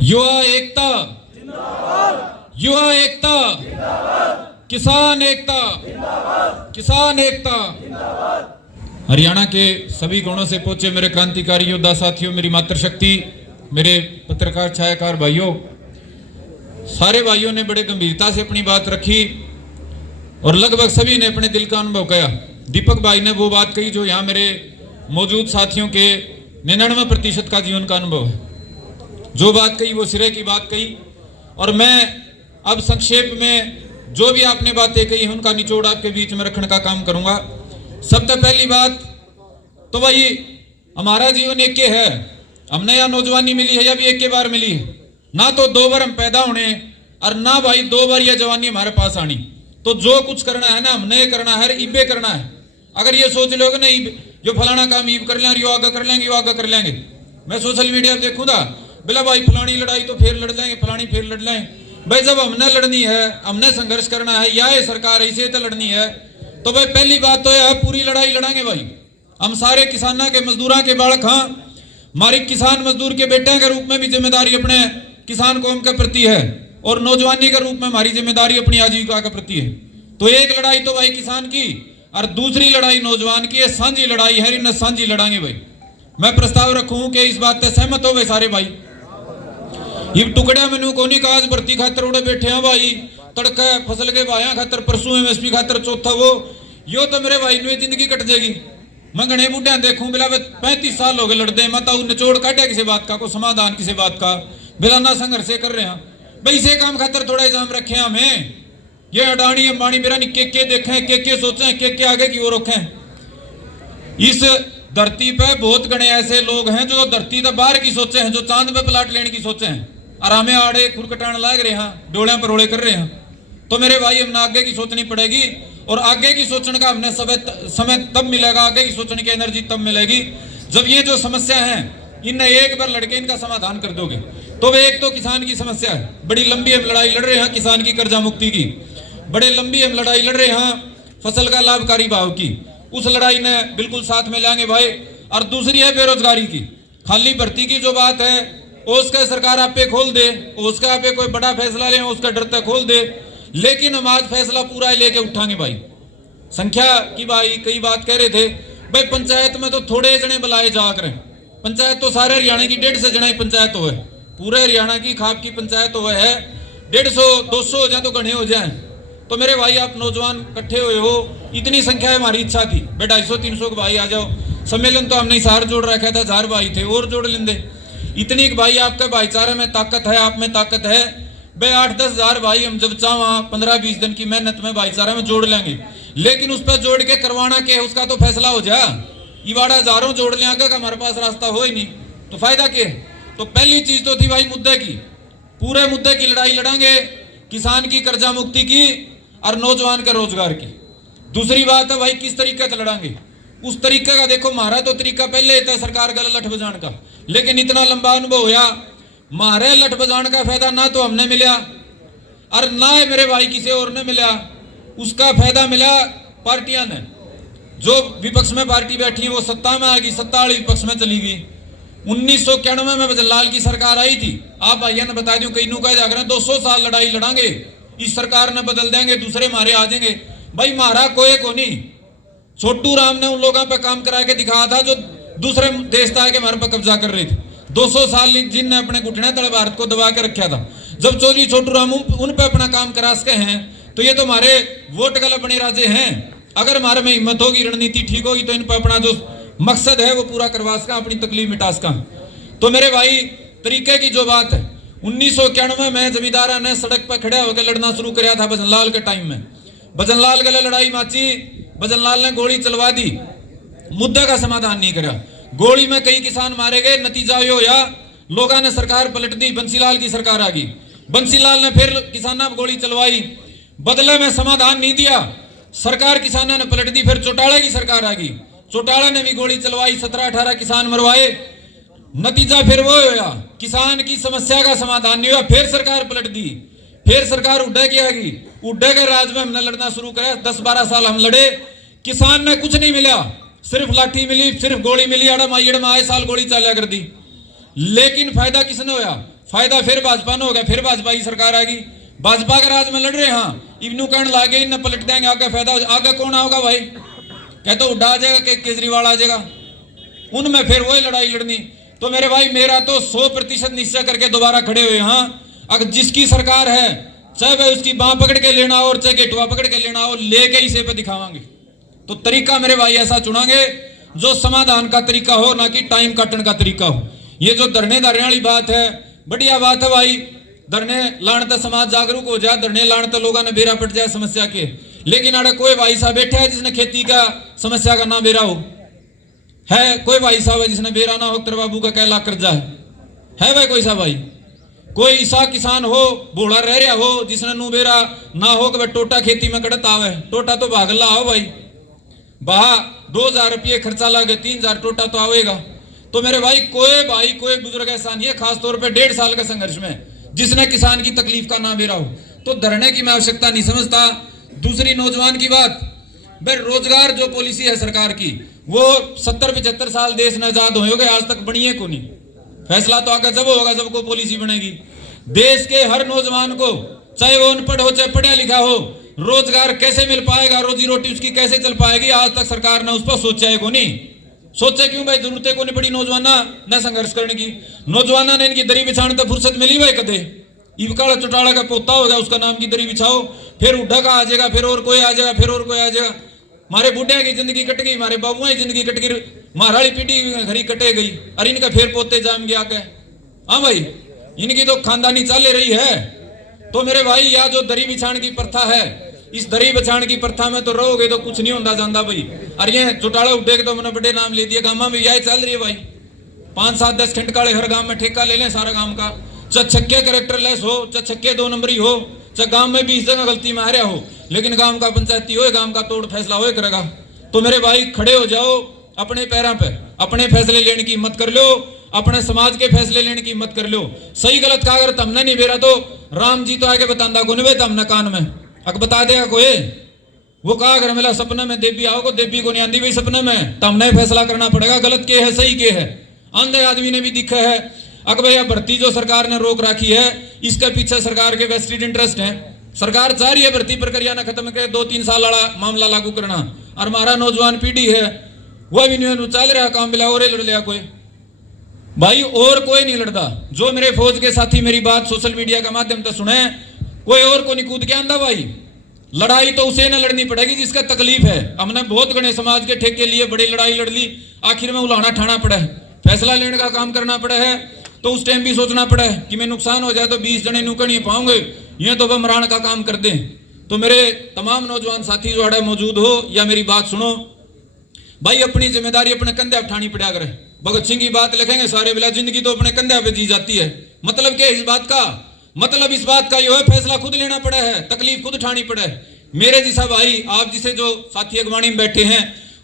युवा एकता, युवा एकता, किसान एकता, किसान एकता। हरियाणा के सभी कोणों से पहुंचे मेरे क्रांतिकारी योद्धा साथियों, मेरी मातृशक्ति, मेरे पत्रकार छायाकार भाइयों, सारे भाइयों ने बड़े गंभीरता से अपनी बात रखी और लगभग सभी ने अपने दिल का अनुभव किया। दीपक भाई ने वो बात कही जो यहाँ मेरे मौजूद साथियों के 99% का जीवन का अनुभव है। जो बात कही वो सिरे की बात कही और मैं अब संक्षेप में जो भी आपने बातें कही हैं उनका निचोड़ आपके बीच में रखने का काम करूंगा। सबसे पहली बात तो भाई हमारा जीवन एक के है, हमने यहाँ नौजवानी मिली है या भी एक के बार मिली है, ना तो 2 बार हम पैदा होने और ना भाई 2 बार यह जवानी हमारे पास आनी। तो जो कुछ करना है ना हमने करना है, इबे करना है। अगर ये सोच लोगे ना जो फलाना काम ईब कर लेंगे, यो आगे कर लेंगे, यो आगे कर लेंगे। मैं सोशल मीडिया पे देखूँ था बोला भाई फलानी लड़ाई तो फिर लड़ लेंगे, फलानी फिर लड़ लेंगे। भाई जब हमने लड़नी है, हमने संघर्ष करना है, या ये सरकार ऐसे तो लड़नी है, तो भाई पहली बात तो है पूरी लड़ाई लड़ाएंगे भाई। हम सारे किसाना के मजदूरों के बालक, हाँ हमारी किसान मजदूर के बेटे के रूप में भी जिम्मेदारी अपने किसान कौम के प्रति है और नौजवानी के रूप में हमारी जिम्मेदारी अपनी आजीविका के प्रति है। तो एक लड़ाई तो भाई किसान की और दूसरी लड़ाई नौजवान की, ये सांझी लड़ाई है, इन सांझी लड़ाएंगे भाई। मैं प्रस्ताव रखूं कि इस बात से सहमत हो गए सारे भाई। ये टुकड़ा मैनू को नहीं काज भर्ती खातर उड़े बैठे हैं भाई, तड़का फसल के भाया खातर, परसों एमएसपी खातर, चौथा वो, यो तो मेरे भाई में जिंदगी कट जाएगी। मैं घने बूढ़े देखूं बिला 35 साल हो गए लड़ते, मत निचोड़ काटे किसी बात का, को समाधान किसी बात का, बिला ना संघर्ष कर रहे हैं भाई। इसे काम खातर थोड़ा इल्जाम रखे हमें, ये अडानी अंबानी मेरा के देखें, के सोचे, के आगे की ओर रखें। इस धरती पे बहुत गणे ऐसे लोग हैं जो धरती तो बाहर की सोचे हैं, जो चांद पे प्लाट लेने की सोचे हैं, आरामे आड़े खुरकटान लाग रहे हैं, डोले पर रोड़े कर रहे हैं। तो मेरे भाई हमने आगे की सोचनी पड़ेगी और आगे की सोचने का हमने समय तब मिलेगा, आगे की सोचने की एनर्जी तब मिलेगी जब ये जो समस्या है इन्हें एक बार लड़के इनका समाधान कर दोगे। तो वे एक तो किसान की समस्या है, बड़ी लंबी हम लड़ाई लड़ रहे हैं किसान की कर्जा मुक्ति की, बड़े लंबी हम लड़ाई लड़ रहे हैं फसल का लाभकारी भाव की, उस लड़ाई ने बिल्कुल साथ में लाएंगे भाई। और दूसरी है बेरोजगारी की, खाली भर्ती की जो बात है उसका सरकार आप पे खोल दे, उसका आप पे कोई बड़ा फैसला ले उसका डरता खोल दे, लेकिन हम आज फैसला पूरा लेके उठाएंगे भाई। संख्या की भाई कई बात कह रहे थे भाई, पंचायत में तो थोड़े जने बुलाए जा करें, पंचायत तो सारे हरियाणा की 150 जने पंचायत हो है, पूरे हरियाणा की खाप की पंचायत हो है, 150-200 हो जाए तो गणे हो जाए। तो मेरे भाई आप नौजवान इकट्ठे हुए हो, इतनी संख्या है, हमारी इच्छा थी भाई 250-300 के भाई आ जाओ। सम्मेलन तो हमने हिसार जोड़ रखा था, 1000 भाई थे और जोड़ लेंगे। इतनी भाई आपके भाईचारे में ताकत है, आप में ताकत है भाई। 8-10 हजार भाई हम जब चाहो 15-20 दिन की मेहनत में भाईचारे में जोड़ लेंगे, लेकिन उस पर जोड़ के करवाना क्या है उसका तो फैसला हो जाए। इवाड़ा हजारों जोड़ ले आगे हमारे पास रास्ता हो ही नहीं तो फायदा क्या है। तो पहली चीज तो थी भाई मुद्दे की, पूरे मुद्दे की लड़ाई लड़ेंगे, किसान की कर्जा मुक्ति की और नौजवान के रोजगार की। दूसरी बात है भाई किस तरीके से लड़ांगे, उस तरीके का देखो हमारा तो तरीका पहले था सरकार गला लठ बजान का, लेकिन इतना लंबा अनुभव होया मारे लठ बजान का फायदा ना तो हमने मिला और ना मेरे भाई किसी और ने मिला, उसका फायदा मिला पार्टियां ने। जो विपक्ष में पार्टी बैठी है वो सत्ता में आ गई, सत्ता वाली विपक्ष में चली गई। 1991 में भजनलाल की सरकार आई थी, आप भाइयों ने बता दूं कई नु कहा जाकर 200 साल लड़ाई लड़ांगे, इस सरकार ने बदल देंगे, दूसरे मारे आ जाएंगे। भाई मारा कोई को नहीं, छोटू राम ने उन लोगों पे काम करा के दिखाया था जो दूसरे देश था के हमारे पर कब्जा कर रहे थे। 200 साल जिनने अपने घुटने तले भारत को दबा के रखा था, जब चौधरी छोटू राम उन पे अपना काम करा सके हैं तो ये तो हमारे वोट गलत बने राजे हैं। अगर हमारे में हिम्मत होगी, रणनीति ठीक होगी तो इन पर अपना जो मकसद है वो पूरा करवा सका, अपनी तकलीफ मिटा सका। तो मेरे भाई तरीके की जो बात है 1991 में जमींदारा ने सड़क पर खड़ा होकर लड़ना शुरू किया था भजनलाल के टाइम में। भजनलाल गले लड़ाई माची, भजनलाल ने गोली चलवा दी, मुद्दे का समाधान नहीं करा, गोली में कई किसान मारे गए। नतीजा ये होया लोगों ने सरकार पलट दी, बंसीलाल की सरकार आ गई। बंसीलाल ने फिर किसानों पर गोली चलवाई, बदले में समाधान नहीं दिया, सरकार किसानों ने पलट दी। फिर चौटाला की सरकार आ गई, चौटाला ने भी गोली चलवाई, 17-18 किसान मरवाए। नतीजा फिर वो होया किसान की समस्या का समाधान नहीं हुआ, फिर सरकार पलट दी, फिर सरकार उड्डा की आ गई, उड्डा के राज में हमने लड़ना शुरू करा। 10-12 साल हम लड़े, किसान ने कुछ नहीं मिला, सिर्फ लाठी मिली, सिर्फ गोली मिली, आए साल गोली चालिया कर दी। लेकिन फायदा किसने होया? फायदा फिर भाजपा ने होगा, फिर भाजपा की सरकार आएगी। भाजपा के राज में लड़ रहे हैं, हाँ इबनू कहने लागे इन पलट देंगे, आगे फायदा आगे कौन आओगा भाई? कहते उड्डा आ जाएगा कि केजरीवाल आ जाएगा, उनमें फिर वही लड़ाई लड़नी। तो मेरे भाई मेरा तो 100% निश्चय करके दोबारा खड़े हुए। हाँ अगर जिसकी सरकार है, चाहे वह उसकी बाह पकड़ के लेना हो और चाहे गेटवा पकड़ के लेना हो, लेके इसे पे दिखावांगे। तो तरीका मेरे भाई ऐसा चुनांगे जो समाधान का तरीका हो, ना कि टाइम काटने का तरीका हो। ये जो धरने धरने वाली बात है, बढ़िया बात है भाई, धरने लाने तो समाज जागरूक हो जाए, धरने लाने तो लोगों ने बेरा पट जाए समस्या के। लेकिन अरे कोई भाई साहब बैठे है जिसने खेती का समस्या का ना बेरा हो? है कोई भाई साहब है जिसने बेरा ना हो, तेरे बाबू का कहला कर्जा है भाई कोई साहब भाई? कोई ऐसा किसान हो बूढ़ा रह रहा हो जिसने नू बेरा ना हो कि टोटा खेती में कड़त आवे? टोटा तो भागला हो भाई, बहा 2000 रुपये खर्चा लगे 3000 टोटा तो आवेगा। तो मेरे भाई कोई बुजुर्ग ऐसा नहीं है, खासतौर पे 1.5 साल के संघर्ष में, जिसने किसान की तकलीफ का ना बेरा हो। तो धरने की मैं आवश्यकता नहीं समझता। दूसरी नौजवान की बात, भाई रोजगार जो पॉलिसी है सरकार की, वो 70-75 साल देश में आजाद हुए हो गए, आज तक बनी है को नहीं। फैसला तो आगे जब होगा जब को पॉलिसी बनेगी। देश के हर नौजवान को, चाहे वो अनपढ़ हो चाहे पढ़ा लिखा हो, रोजगार कैसे मिल पाएगा, रोजी रोटी उसकी कैसे चल पाएगी, आज तक सरकार ने उस पर सोचा है को नहीं। सोचे क्यों भाई? जरूरत को नहीं पड़ी नौजवाना न संघर्ष करने की। नौजवाना ने इनकी दरी बिछाने तो फुर्सत मिली भाई कदे? इबकाड़ा चौटाला का पोता होगा, उसका नाम की दरी बिछाओ, फिर उड्ढा का आ जाएगा, फिर और कोई आ जाएगा, फिर और कोई आ जाएगा। मारे बुढ़िया की जिंदगी कट गई, मारे बाबुआ की जिंदगी कट गई, महाराड़ी पीढ़ी घरी कटे गई, अरे इनका फिर पोते जाम गया के। हाँ भाई इनकी तो खानदानी चाले रही है। तो मेरे भाई यह जो दरी बिछाने की प्रथा है, इस दरी बिछाने की प्रथा में तो रहोगे तो कुछ नहीं होता जाता भाई। अरे ये चौटाला उड्डे के तो मैंने बड़े नाम ले दिए, गांव में यही चल रही है भाई। 5-7-10 खंडकाले हर गांव में ठेका ले लें सारा गांव का, चाहे छक्के करेक्टर लेस हो, चाहे छक्के 2 नंबरी हो, चाहे गांव में 20 जगह गलती में आ रहा हो, लेकिन गांव का पंचायती हो, गांव का तोड़ फैसला हो करेगा। तो मेरे भाई खड़े हो जाओ अपने पैरों पे, अपने फैसले लेने की हिम्मत कर लो, अपने समाज के फैसले लेने की हिम्मत कर लो। सही गलत का अगर तुमने नहीं बेरा तो राम जी तो आगे बतांदा को नहीं तुमने कान में अगर बता देगा कोई। वो कहा अगर मेरा सपने में देवी आओ, देवी को नहीं आंदी भाई सपने में, तुमने फैसला करना पड़ेगा गलत के है सही के है। अंधे आदमी ने भी दिखा है अगर भैया भर्ती जो सरकार ने रोक रखी है, इसके पीछे सरकार के वेस्टेड इंटरेस्ट है। सरकार चाह रही है भर्ती प्रक्रिया ना खत्म करके 2-3 साल वाला मामला लागू करना, और हमारा नौजवान पीढ़ी है वो भी नहीं चल रहा काम मिला और लड़ लिया कोई भाई, और कोई नहीं लड़ता। जो मेरे फौज के साथी मेरी बात सोशल मीडिया के माध्यम से सुने, कोई और को नहीं कूद के आंदा भाई। लड़ाई तो उसे ना लड़नी पड़ेगी जिसका तकलीफ है। हमने बहुत गणे समाज के ठेके लिए बड़ी लड़ाई लड़ ली, आखिर में उलाना ठाना पड़ा है, फैसला लेने का काम करना पड़ा है। तो उस टाइम भी सोचना पड़ा है कि मैं नुकसान हो जाए तो 20 जने नुकर नहीं पाऊंगे, ये तो वह मरान का काम कर दें। तो मेरे तमाम नौजवान साथी जो आड़े मौजूद हो या मेरी बात सुनो भाई, अपनी जिम्मेदारी अपने कंधे उठानी पड़ा करे। भगत सिंह की बात लिखेंगे सारे बिला, जिंदगी तो अपने कंधे पे जी जाती है। मतलब क्या इस बात का? मतलब इस बात का ये है फैसला खुद लेना पड़ा है, तकलीफ खुद उठानी पड़ा है। मेरे जैसा भाई, आप जिसे जो साथी अगवानी में बैठे हैं,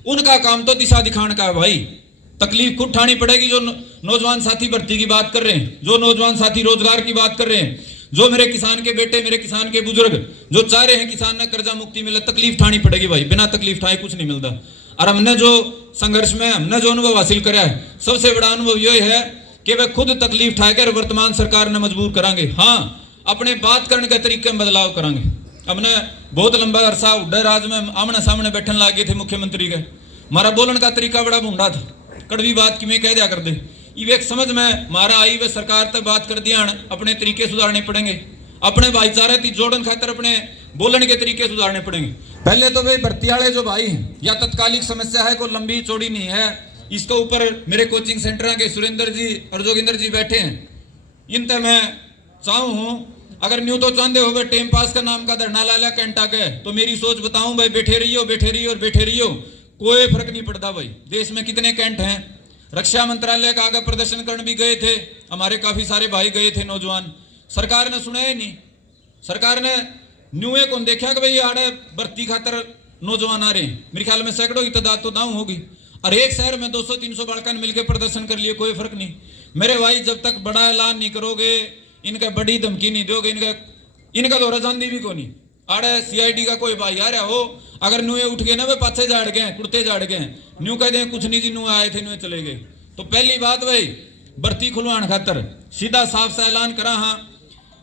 उनका काम तो दिशा दिखाने का है भाई। तकलीफ खुद उठानी पड़ेगी। जो नौजवान साथी भर्ती की बात कर रहे हैं, जो नौजवान साथी रोजगार की बात कर रहे हैं, जो मेरे किसान के बेटे, मेरे किसान के बुजुर्ग जो चाह रहे हैं किसान ने कर्जा मुक्ति मिले, तकलीफ उठानी पड़ेगी भाई। बिना तकलीफ उठाए कुछ नहीं मिलता। और हमने जो संघर्ष में हमने जो अनुभव हासिल करा है, सबसे बड़ा अनुभव यह है कि वे खुद तकलीफ उठाकर वर्तमान सरकार ने मजबूर करांगे। हाँ, अपने बात करने के तरीके में बदलाव करांगे। हमने बहुत लंबा अरसा उड्डे राज में आमने सामने बैठने लगे थे मुख्यमंत्री के, हमारा बोलने का तरीका बड़ा भूंडा था, कड़वी बात कि मैं कह दिया कर दे। ये एक समझ में हमारा आई वे सरकार तक बात कर दिया, अपने तरीके सुधारने पड़ेंगे, अपने भाईचारे की जोड़न खातर अपने बोलने के तरीके सुधारने पड़ेंगे। पहले तो भाई भर्ती वाले जो भाई या तत्कालिक समस्या है, कोई लंबी चौड़ी नहीं है। इसके ऊपर मेरे कोचिंग सेंटर के सुरेंद्र जी और जोगिंदर जी बैठे हैं, इन तक मैं चाहूँ अगर न्यू तो चाहते हो भाई टाइम पास का नाम का धरना ला लिया कैंटा के, तो मेरी सोच बताऊं भाई, बैठे रहियो बैठे रहियो और बैठे रहियो, कोई फर्क नहीं पड़ता भाई। देश में कितने कैंट हैं। रक्षा मंत्रालय का आगे प्रदर्शन करने भी गए थे, हमारे काफी सारे भाई गए थे नौजवान, सरकार ने सुना ही नहीं। सरकार ने न्यूए को देखा कि भाई आड़े भर्ती खातर नौजवान आ रहे हैं, मेरे ख्याल में सैकड़ों की तादाद तो दाऊ होगी, और एक शहर में 200-300 बालकन मिलकर प्रदर्शन कर लिए, कोई फर्क नहीं। मेरे भाई जब तक बड़ा ऐलान नहीं करोगे, इनका बड़ी धमकी नहीं दोगे, इनका तो रजानदी भी को नहीं। आड़े CID का कोई भाई आ रहा हो, अगर न्यूए उठ गए ना वे पाछे झाड़ गए, कुर्ते झाड़ गए, न्यू कह दें कुछ नहीं जी न्यू आए थे न्यू चले गए। तो पहली बात भाई, भर्ती खुलवाने खातर सीधा साफ सा ऐलान करा हाँ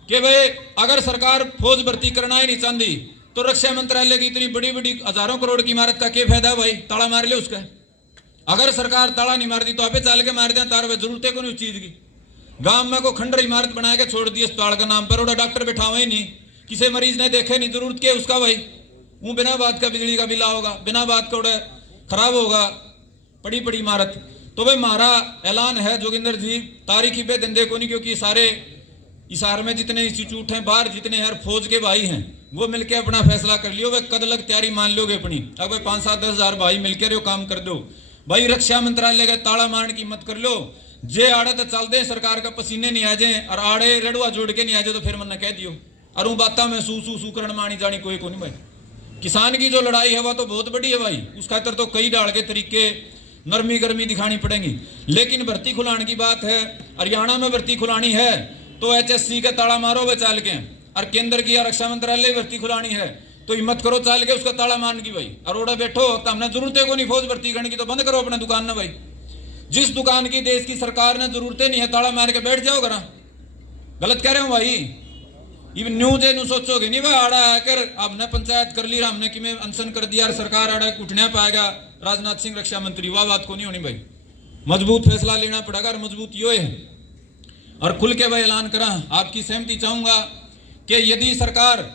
कि भाई अगर सरकार फौज भर्ती करना ही नहीं चाहती तो रक्षा मंत्रालय की इतनी बड़ी बड़ी हजारों करोड़ की इमारत का क्या फायदा भाई, ताला मार ले उसका। अगर सरकार ताला नहीं मारती तो आपे चाल के मार दें, तार जरूरत है कोई चीज की। गांव में को खंडर इमारत बना के छोड़ दी अस्पताल का नाम पर, और डॉक्टर बैठावा ही नहीं, किसी मरीज ने देखे नहीं, जरूरत क्या उसका भाई। वो बिना बात का बिजली का बिल होगा, बिना बात का खराब होगा बड़ी बड़ी इमारत। तो भाई हमारा ऐलान है जोगिंदर जी, तारीखी पे धंधे को नहीं, क्योंकि सारे इसार में जितने इंस्टीट्यूट हैं, बाहर जितने यार फौज के भाई हैं, वो मिलके अपना फैसला कर लियो। वह कद लग तैयारी मान लोगे अपनी। अब भाई 5-7-10 हजार भाई मिलकर काम कर दो भाई। रक्षा मंत्रालय का ताला मारने की मत कर लो। जे आड़े तो चल दे, सरकार का पसीने नहीं आ जाए और आड़े रेडुआ जोड़ के नहीं आ जाए तो फिर मन कह दियो। और वो बात में सू करण मानी जानी कोई को नहीं भाई। किसान की जो लड़ाई है वह तो बहुत बड़ी है भाई, उस खातर तो कई डाल के तरीके नरमी गर्मी दिखानी पड़ेंगी। लेकिन भर्ती खुलाने की बात है, हरियाणा में भर्ती खुलानी है तो HSC का ताला मारो वे चाल के, और केंद्र की रक्षा मंत्रालय भर्ती खुलानी है तो हिम्मत करो चाल के उसका ताला मारने की भाई। अरोड़ा बैठो तो हमने जरूरत है को नहीं फौज भर्ती करने की, तो बंद करो अपने दुकान ना भाई। जिस दुकान की देश की सरकार ने जरूरत नहीं है, ताला मार के बैठ जाओ करा। गलत कह रहे हो भाई। इवन न्यूज है, सोचोगे नहीं भाई आड़ा आकर हमने पंचायत कर ली, हमने कि में अनशन कर दिया, सरकार आड़ा उठने पाएगा राजनाथ सिंह रक्षा मंत्री, वह बात को नहीं होनी भाई। मजबूत फैसला लेना पड़ेगा और मजबूत यो है। और खुल के भाई ऐलान करा, आपकी सहमति चाहूंगा कि यदि सरकार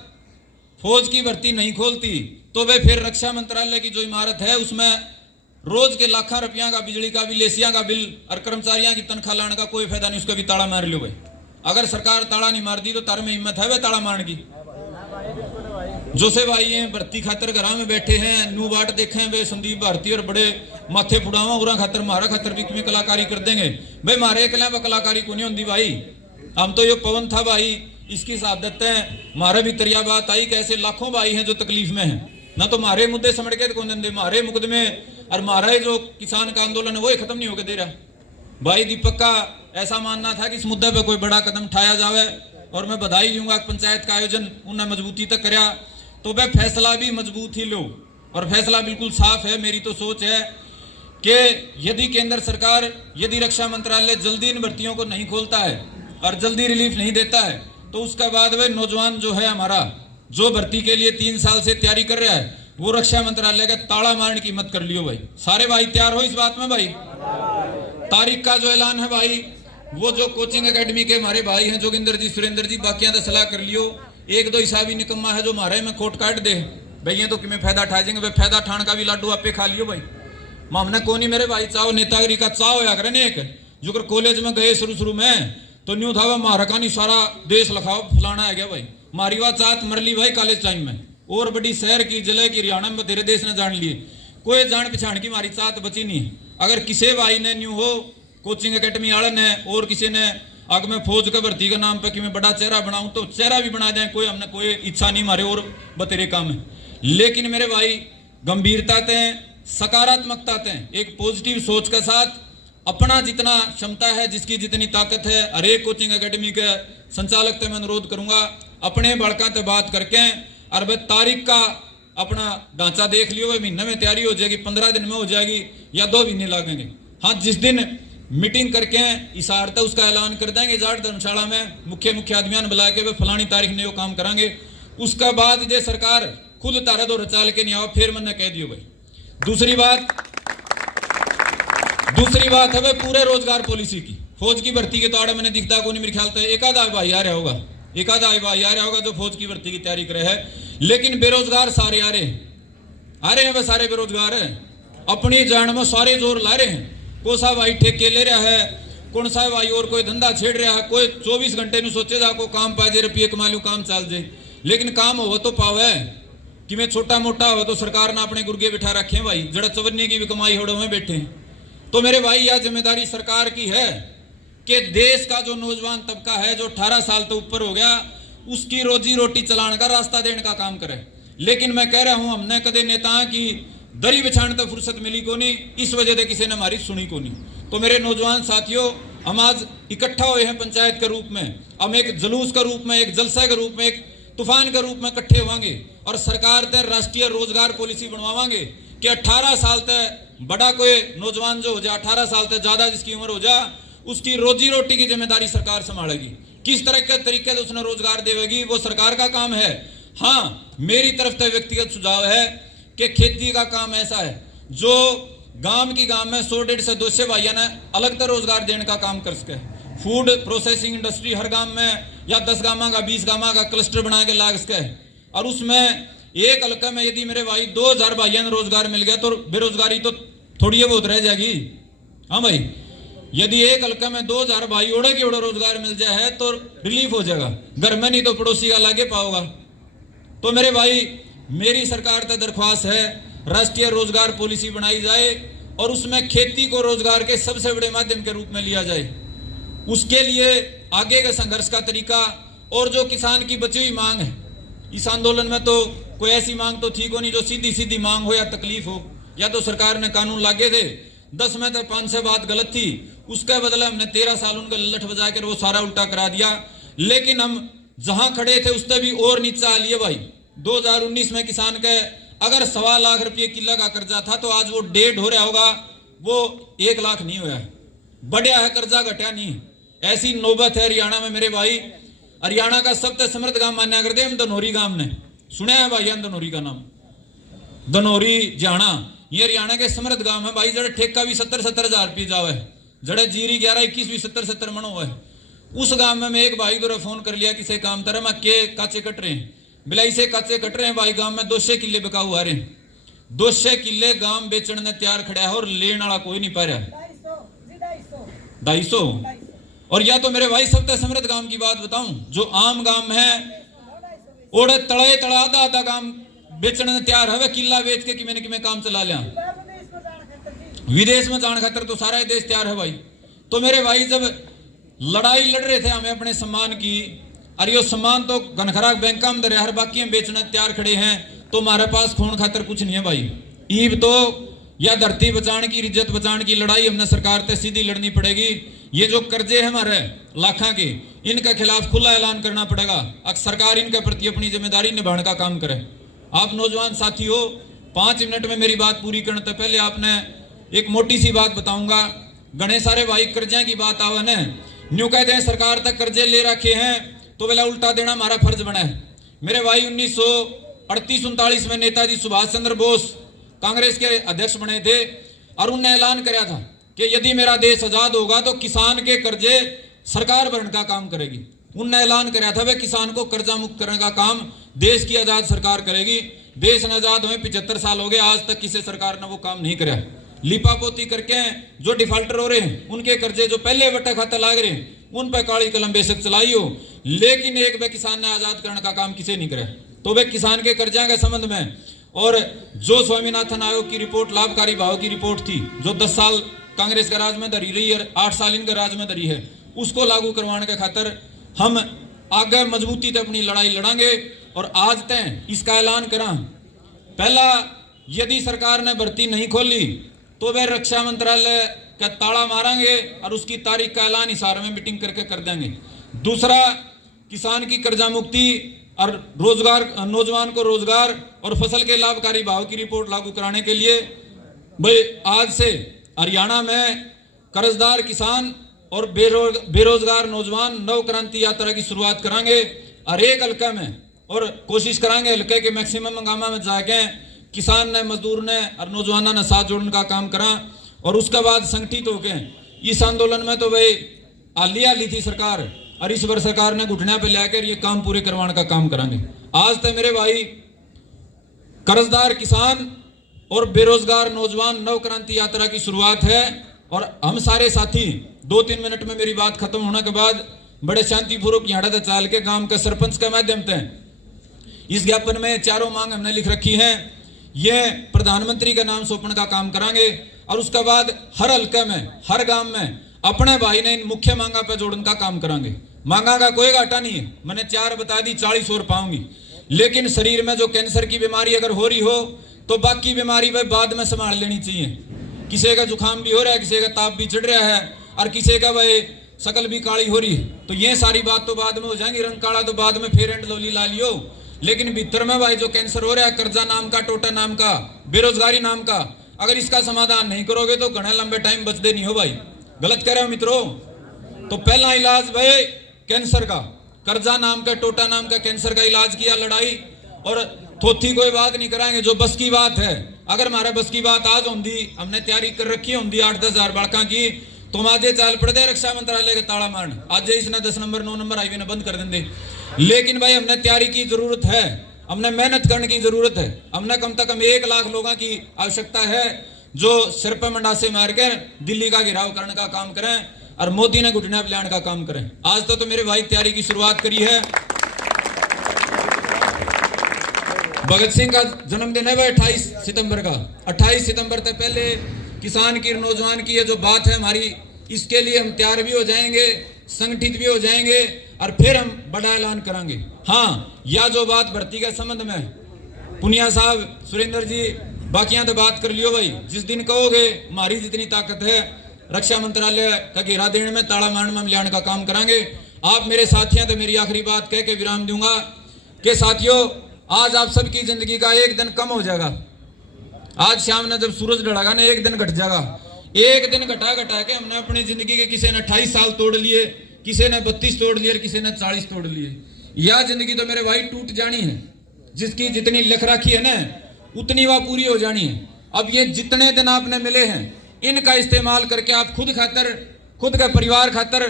फौज की भर्ती नहीं खोलती तो वे फिर रक्षा मंत्रालय की जो इमारत है उसमें रोज के लाखों रुपया का बिजली का बिल, एसिया का बिल और कर्मचारियों की तनख्वाह लाने का कोई फायदा नहीं, उसका भी ताला मार लो भाई। अगर सरकार ताला नहीं मार दी तो तार में हिम्मत है वे ताला मारने की। जो से भाई हैं भर्ती खातर घर में बैठे हैं, न्यू बाट देखे वे संदीप भारती और बड़े माथे फुड़ावा उरा खातर मारा खातर भी तुम्हें कलाकारी कर देंगे भाई। मारे अकेले में कलाकारी को नहीं होती भाई। हम तो ये पवन था भाई, इसकी शहादत है मारे भी तरिया बात आई, कैसे लाखों भाई हैं जो तकलीफ में हैं ना, तो मारे मुद्दे समझ के कौन दे मारे मुकदमे और मारा जो किसान का आंदोलन है वो खत्म नहीं होकर दे रहा भाई। दीपक का ऐसा मानना था कि इस मुद्दे पे कोई बड़ा कदम उठाया जावे, और मैं बधाई दूंगा पंचायत का आयोजन उन्हें मजबूती तक कराया, तो वह फैसला भी मजबूत ही लो। और फैसला बिल्कुल साफ है। मेरी तो सोच है कि यदि केंद्र सरकार, यदि रक्षा मंत्रालय जल्दी इन भर्तियों को नहीं खोलता है और जल्दी रिलीफ नहीं देता है तो उसके बाद वह नौजवान जो है हमारा, जो भर्ती के लिए 3 साल से तैयारी कर रहा है, वो रक्षा मंत्रालय का ताला मारने की मत कर लियो भाई। सारे भाई तैयार हो इस बात में भाई। तारीख का जो ऐलान है भाई, वो जो कोचिंग एकेडमी के हमारे भाई हैं जोगिंदर जी, सुरेंद्र जी, बाकियां तो सलाह कर लियो। एक दो हिसाबी निकम्मा है जो मारे में कोट काट दे भाई, ये तो कि मैं फायदा उठा जाएंगे भाई। फायदा ठाण का भी लाडू आपे खा लियो भाई। मामने को नहीं मेरे भाई, चाहो नेतागिरी का चाहो या करे एक जो कर कॉलेज में गए शुरू में तो न्यू था मारा का नहीं सारा देश लखाओ फलाना है गया भाई। मारी बात चात मर ली भाई कॉलेज टाइम में, और बड़ी शहर की जिले की हरियाणा में तेरे देश ने जान लिए, कोई जान पहचान की मारी चात बची नहीं। अगर किसी भाई ने न्यू हो कोचिंग एकेडमी वाले ने और किसी ने अग में फौज का भर्ती के नाम पे कि मैं बड़ा चेहरा बनाऊं तो चेहरा भी बना दें, कोई हमने कोई इच्छा नहीं मारे और बतेरे काम है। लेकिन मेरे भाई गंभीरता ते, सकारात्मकता ते, एक पॉजिटिव सोच के साथ अपना जितना क्षमता है, जिसकी जितनी ताकत है, हर एक कोचिंग एकेडमी के संचालक से मैं अनुरोध करूंगा अपने बड़का से बात करके और वह तारीख का अपना ढांचा देख लियो। वह महीने में तैयारी हो जाएगी, 15 दिन में हो जाएगी या 2 महीने लगेंगे। हाँ, जिस दिन मीटिंग करके इशार तक उसका ऐलान कर देंगे, जाट धर्मशाला में मुख्य आदमियान बुला के वे फलानी तारीख ने वो काम करांगे। उसके बाद जो सरकार खुद तारे दो रचाल के नहीं आओ फिर मैंने कह दियो भाई। दूसरी बात है भाई पूरे रोजगार पॉलिसी की। फौज की भर्ती के तौर मैंने दिखता को नहीं, मेरे ख्याल से एक आधा भाई आ रहा होगा, एक आधा भाई आ रहा होगा जो फौज की भर्ती की तैयारी करे है। लेकिन बेरोजगार सारे आ रहे हैं वह सारे बेरोजगार है, अपनी जान में सारे जोर ला रहे हैं। कौन सा भाई ठेके ले रहा है, कौन सा भाई और कोई धंधा छेड़ रहा है, कोई 24 घंटे नहीं सोचे जा को काम पा जाए, रुपये कमा लू काम चल जाए। लेकिन काम हो तो पावे कि मैं छोटा मोटा हो तो सरकार ने अपने गुर्गे बिठा रखे हैं भाई, जड़ा चवन्नी की भी कमाई होड़ों में बैठे हैं। तो मेरे भाई यह जिम्मेदारी सरकार की है कि देश का जो नौजवान तबका है जो 18 साल तो ऊपर हो गया, उसकी रोजी रोटी चलाने का रास्ता देने का काम करे। लेकिन मैं कह रहा हूं हमने कदे नेता की दरी बिछाने तो फुर्सत मिली को नहीं, इस वजह से किसी ने हमारी सुनी को नहीं। तो मेरे नौजवान साथियों, हम आज इकट्ठा हुए हैं पंचायत के रूप में, हम एक जुलूस के रूप में, एक जलसा के रूप में, एक तूफान के रूप में इकट्ठे होंगे और सरकार तक राष्ट्रीय रोजगार पॉलिसी बनवाएंगे कि 18 साल तक बड़ा कोई नौजवान जो हो जाए, 18 साल तक ज्यादा जिसकी उम्र हो जाए, उसकी रोजी रोटी की जिम्मेदारी सरकार संभालेगी। किस तरह के तरीके से उसने रोजगार देगी वो सरकार का काम है। हाँ, मेरी तरफ से व्यक्तिगत सुझाव है कि खेती का काम ऐसा है जो गांव में 100-150 से 200 भाइयों ने अलग तरह रोजगार देने का काम कर सके। फूड प्रोसेसिंग इंडस्ट्री हर गांव में या 10 गांव का 20 गांव का क्लस्टर बना के लाग सके, और उसमें एक हल्का में यदि मेरे भाई 2000 भाइयों ने रोजगार मिल गया तो बेरोजगारी तो थोड़ी बहुत रह जाएगी। हाँ भाई, यदि एक हल्का में 2000 भाई ओढ़े के ओढ़े रोजगार मिल जाए तो रिलीफ हो जाएगा घर में, नहीं तो पड़ोसी का लागे पाओगा। तो मेरे भाई, मेरी सरकार से दरख्वास्त है राष्ट्रीय रोजगार पॉलिसी बनाई जाए और उसमें खेती को रोजगार के सबसे बड़े माध्यम के रूप में लिया जाए। उसके लिए आगे के संघर्ष का तरीका और जो किसान की बची हुई मांग है, इस आंदोलन में तो कोई ऐसी मांग तो ठीक हो नहीं जो सीधी सीधी मांग हो या तकलीफ हो। या तो सरकार ने कानून लागे थे 10 में से 5 से बात गलत थी, उसके बदले हमने 13 साल उनका लल्लठ बजा कर वो सारा उल्टा करा दिया। लेकिन हम जहां खड़े थे उससे भी और नीचा आ लिए भाई। 2019 में किसान के अगर 1.25 लाख रुपये किला का कर्जा था तो आज वो 1.5 हो रहा होगा, वो 1 लाख नहीं हुआ। बढ़िया है, कर्जा घटा नहीं। ऐसी नौबत है हरियाणा में मेरे भाई। हरियाणा का सबसे समृद्ध गांव मान्या करते हम धनौरी गांव ने, सुना है भाई धनौरी का नाम? धनौरी जाना ये हरियाणा के समृद्ध गांव है भाई। जड़े ठेका भी 70-70 हजार रुपये जावे, जड़े जीरी 11-21 भी 70-70 मनो है। उस गांव में एक भाई द्वारा फोन कर लिया किसी काम तरह मैं के काचे कट रहे हैं, बिलाई से काचे कट रहे हैं भाई। गांव में 200 किले बिका हुआ रहे, 200 किले गांव बेचने ने तैयार खड़ा है और लेने वाला कोई नहीं पा रहा। 250। और या तो मेरे भाई सबसे समृद्ध गांव की बात बताऊं, जो आम गांव है ओढ़े तड़े तड़ा आधा गांव बेचने ने तैयार है, किला बेच के किमें काम चला लिया। विदेश में जाने खातर तो सारा देश तैयार है भाई। तो मेरे भाई, जब लड़ाई लड़ रहे थे हमें अपने सम्मान की, और यो सम्मान तो घनखराक बैंक में दे हर बाकी हम बेचने तैयार खड़े हैं, तो हमारे पास खून खातर कुछ नहीं है भाई। ईब तो या धरती बचाने की, इज्जत बचाने की लड़ाई हमने सरकार से सीधी लड़नी पड़ेगी। ये जो कर्जे हैं हमारे लाखों के, इनके खिलाफ खुला ऐलान करना पड़ेगा। अब सरकार इनके प्रति अपनी जिम्मेदारी निभाने का काम करे। आप नौजवान साथी हो, 5 मिनट में मेरी बात पूरी करने से पहले आपने एक मोटी सी बात बताऊंगा। गणे सारे भाई कर्जे की बात आवा ने न्यू कहते हैं सरकार तक कर्जे ले रखे हैं तो वेला उल्टा देना हमारा फर्ज बना है। मेरे भाई 1938-39 में नेताजी सुभाष चंद्र बोस कांग्रेस के अध्यक्ष बने थे और उनने ऐलान किया था कि यदि मेरा देश आजाद होगा तो किसान के कर्जे सरकार भरने का काम करेगी। उनने ऐलान किया था वे किसान को कर्जा मुक्त करने का काम देश की आजाद सरकार करेगी। देश ने आजाद हुए 75 साल हो गए, आज तक किसी सरकार ने वो काम नहीं कराया। लिपापोती करके जो डिफॉल्टर हो रहे हैं उनके कर्जे जो पहले वटे खाते लाग रहे हैं उन पर काली कलम बेशक चलाई हो, लेकिन एक वे किसान ने आजाद करने का काम किसी नहीं कराया। तो वे किसान के कर्जा के संबंध में, और जो स्वामीनाथन आयोग की रिपोर्ट लाभकारी भाव की रिपोर्ट थी जो 10 साल कांग्रेस के राज में धरी रही है, 8 साल इनके राज में धरी है, उसको लागू करवाने के खातर हम आगे मजबूती से अपनी लड़ाई लड़ांगे। और आज तय इसका ऐलान करा, पहला यदि सरकार ने भर्ती नहीं खोली तो वे रक्षा मंत्रालय का ताला मारेंगे और उसकी तारीख का ऐलान हिसार में मीटिंग करके कर देंगे। दूसरा, किसान की कर्जा मुक्ति और रोजगार, नौजवान को रोजगार और फसल के लाभकारी भाव की रिपोर्ट लागू कराने के लिए भाई आज से हरियाणा में कर्जदार किसान और बेरोजगार नौजवान नव क्रांति यात्रा की शुरुआत करेंगे। हर एक हल्के में, और कोशिश करेंगे हल्के के मैक्सिमम गांव में जाके किसान ने, मजदूर ने और नौजवानों ने साथ जोड़ने का काम करा। और उसके बाद संगठित होके इस आंदोलन में तो भाई हाली थी सरकार, और इस बार सरकार ने घुटने पे लेकर ये काम पूरे करवाने का काम करेंगे। आज तक मेरे भाई कर्जदार किसान और बेरोजगार नौजवान नव क्रांति यात्रा की शुरुआत है, और हम सारे साथी 2-3 मिनट में मेरी बात खत्म होने के बाद बड़े शांतिपूर्वक यहाँ से चाल के गांव के सरपंच के माध्यम से इस ज्ञापन में 4 मांग हमने लिख रखी है। ये प्रधानमंत्री का नाम सौंपने का काम करांगे, और उसके बाद हर हल्के में, हर गांव में अपने भाई ने इन मुख्य मांगा पे जोड़ने का काम करांगे। मांगा का कोई घाटा नहीं है, मैंने 4 बता दी, 40 और पाऊंगी। लेकिन शरीर में जो कैंसर की बीमारी अगर हो रही हो तो बाकी बीमारी भाई बाद में संभाल लेनी चाहिए। किसी का जुकाम भी हो रहा है, किसी का ताप भी चढ़ रहा है, और किसी का भाई शकल भी काली हो रही है, तो ये सारी बात तो बाद में हो जाएंगी। रंग काला तो बाद में फेयर एंड लवली ला लियो, लेकिन भीतर में भाई जो कैंसर हो रहा है, कर्जा नाम का, टोटा नाम का, बेरोजगारी नाम का, अगर इसका समाधान नहीं करोगे तो घना लंबे टाइम बचते नहीं हो भाई। गलत कह रहे हो मित्रों, तो पहला इलाज भाई कैंसर का, कर्जा नाम का, टोटा नाम का कैंसर का इलाज किया, लड़ाई। और थोथी कोई बात नहीं कराएंगे, जो बस की बात है। अगर हमारे बस की बात आज होंगी, हमने तैयारी कर रखी होंगी 8-10 हजार बाड़का की, तो हम आज चाल पड़ दे रक्षा मंत्रालय के ताला मारन, आज इसने 10 नंबर 9 नंबर हाईवे ने बंद कर देंगे। लेकिन भाई हमने तैयारी की जरूरत है, हमने मेहनत करने की जरूरत है। हमने कम से कम 1 लाख लोगों की आवश्यकता है जो सिर पर मंडासे मार कर दिल्ली का घेराव करने का काम करें और मोदी ने घुटने पर लाने का काम करें। आज तो मेरे भाई तैयारी की शुरुआत करी है। भगत सिंह का जन्मदिन है भाई 28 सितंबर का। 28 सितंबर से पहले किसान की, नौजवान की ये जो बात है हमारी, इसके लिए हम तैयार भी हो जाएंगे, संगठित भी हो जाएंगे और फिर हम बड़ा ऐलान करेंगे। हाँ, या जो बात भर्ती के संबंध में पुनिया साहब, सुरेंद्र जी, बाकियां तो बात कर लियो भाई। जिस दिन कहोगे हमारी जितनी ताकत है रक्षा मंत्रालय का घेरा देने में, ताला मारने में लाने का काम करेंगे। आप मेरे साथियों तो मेरी आखिरी बात कह के विराम दूंगा कि साथियों, आज आप सबकी जिंदगी का एक दिन कम हो जाएगा। आज शाम ने जब सूरज ढलेगा ना, एक दिन घट जाएगा। एक दिन घटा के हमने अपनी जिंदगी के किसी ने 28 साल तोड़ लिए, किसी ने 32 तोड़ लिए, किसी ने 40 तोड़ लिए। यह जिंदगी तो मेरे भाई टूट जानी है। जिसकी जितनी लिख रखी है ना, उतनी वह पूरी हो जानी है। अब ये जितने दिन आपने मिले हैं, इनका इस्तेमाल करके आप खुद खातर, खुद के परिवार खातर,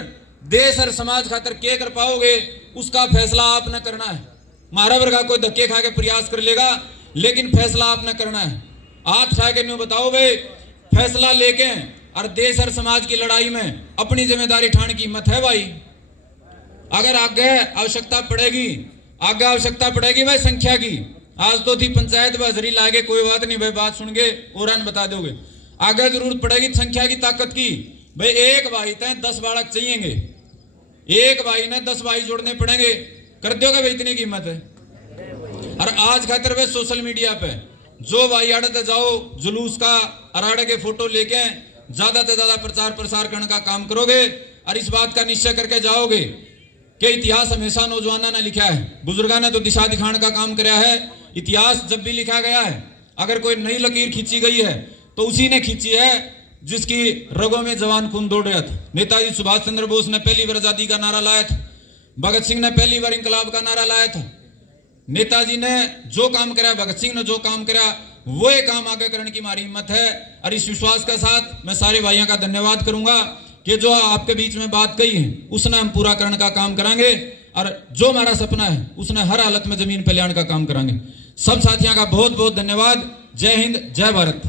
देश और समाज खातर क्या कर पाओगे, उसका फैसला आपने करना है। मारा वर्गा कोई धक्के खा के प्रयास कर लेगा, लेकिन फैसला आपने करना है। हाथ उठा के न्यू बताओ भाई, फैसला लेके और देश और समाज की लड़ाई में अपनी जिम्मेदारी उठाने की हिम्मत है भाई। अगर आगे आवश्यकता पड़ेगी भाई संख्या की, आज तो थी पंचायत बजरी लागे, कोई बात नहीं भाई, बात सुन के और बता दोगे। आगे जरूरत पड़ेगी संख्या की, ताकत की। भाई एक भाई तय 10 बालक चाहिएंगे, एक भाई ने 10 भाई जोड़ने पड़ेंगे। कर दोगे भाई, इतनी कीमत है। और आज खातिर भाई सोशल मीडिया पे जो भाई आड़े जाओ जुलूस का अराड़े के फोटो लेके ज्यादा से ज्यादा प्रचार प्रसार करने का काम करोगे और इस बात का निश्चय करके जाओगे कि इतिहास हमेशा नौजवानों ने लिखा है, बुजुर्गों ने तो दिशा दिखाने का काम किया है। इतिहास जब भी लिखा गया है, अगर कोई नई लकीर खींची गई है तो उसी ने खींची है जिसकी रगों में जवान खून दौड़ रहा था। नेताजी सुभाष चंद्र बोस ने पहली बार आजादी का नारा लाया था, भगत सिंह ने पहली बार इंकलाब का नारा लाया था। नेताजी ने जो काम करा, भगत सिंह ने जो काम करा, वो ये काम आगे करने की हमारी हिम्मत है। और इस विश्वास के साथ मैं सारे भाइयों का धन्यवाद करूंगा कि जो आपके बीच में बात कही है उसने हम पूरा करने का काम करेंगे और जो हमारा सपना है उसने हर हालत में जमीन पर लाने का काम करेंगे। सब साथियों का बहुत बहुत धन्यवाद। जय हिंद, जय भारत।